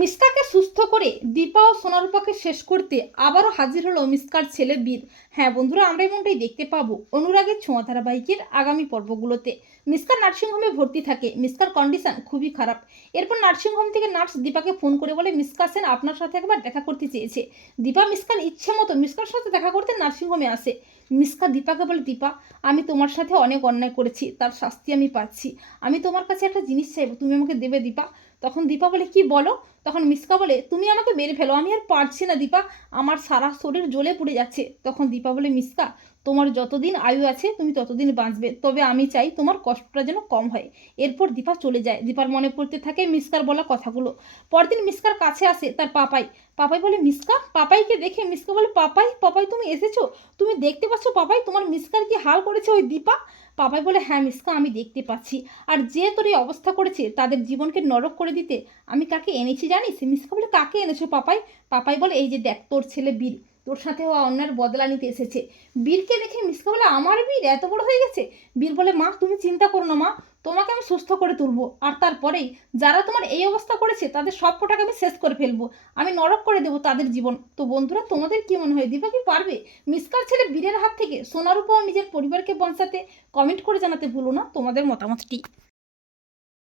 মিসকাকে সুস্থ করে দীপা ও সোনারূপাকে শেষ করতে আবারও হাজির হলো মিসকার ছেলে বীর। হ্যাঁ বন্ধুরা, আমরা এমনটাই দেখতে পাবো অনুরাগের ছোঁয়া ধারাবাহিকের আগামী পর্বগুলোতে। মিসকার নার্সিংহোমে ভর্তি থাকে মিসকার কন্ডিশন খুবই খারাপ। এরপর নার্সিংহোম থেকে নার্স দীপাকে ফোন করে বলে মিসকা সেন আপনার সাথে একবার দেখা করতে চেয়েছে। দীপা মিসকার ইচ্ছে মতো মিসকার সাথে দেখা করতে নার্সিংহোমে আসে। মিসকা দীপাকে বলে, দীপা, আমি তোমার সাথে অনেক অন্যায় করেছি, তার শাস্তি আমি পাচ্ছি। আমি তোমার কাছে একটা জিনিস চাইব, তুমি আমাকে দেবে দীপা? তখন দীপা বলে, কি বলো? তখন মিসকা বলে, তুমি আমাকে মেরে ফেলো, আমি আর পারছি না দীপা, আমার সারা শরীর জ্বলে পড়ে যাচ্ছে। তখন দীপা বলে মিসকা তোমার যতদিন আয়ু আছে, তুমি ততদিন বাঁচবে, তবে আমি চাই তোমার কষ্টটা যেন কম হয়। এরপর দীপা চলে যায়। দীপার মনে পড়তে থাকে মিসকার বলা কথাগুলো। পরদিন মিসকার কাছে আসে তার পাপাই। পাপাই বলে মিসকা পাপাইকে দেখে মিসকা বলে, পাপাই পাপাই তুমি এসেছ? তুমি দেখতে পাচ্ছ পাপাই? তোমার মিসকার কি হাল করেছে ওই দীপা? পাপাই বলে হ্যাঁ মিসকা আমি দেখতে পাচ্ছি। আর যে তোর এই অবস্থা করেছে, তাদের জীবনকে নরক করে দিতে, আমি কাকে এনেছি জানিস? মিসকা বলে, কাকে এনেছো পাপাই? পাপাই বলে, এই যে দেখ, তোর ছেলে বীর। তোর সাথে ও অন্যার বদলা নিতে এসেছে। বীরকে দেখে মিসকা বলে, আমার বীর? এত বড় হয়ে গেছে? বীর বলে, মা, তুমি চিন্তা করো না মা। তোমাকে আমি সুস্থ করে তুলবো। আর তারপরেই যারা তোমার এই অবস্থা করেছে, তাদের সব কটাকে আমি শেষ করে ফেলব। আমি নরক করে দেবো তাদের জীবন। তো বন্ধুরা, তোমাদের কি মনে হয়? দিবা কি পারবে? মিসকার ছেলে বীরের হাত থেকে সোনার উপর নিজের পরিবারকে বাঁচাতে কমেন্ট করে জানাতে ভুলো না তোমাদের মতামতটি।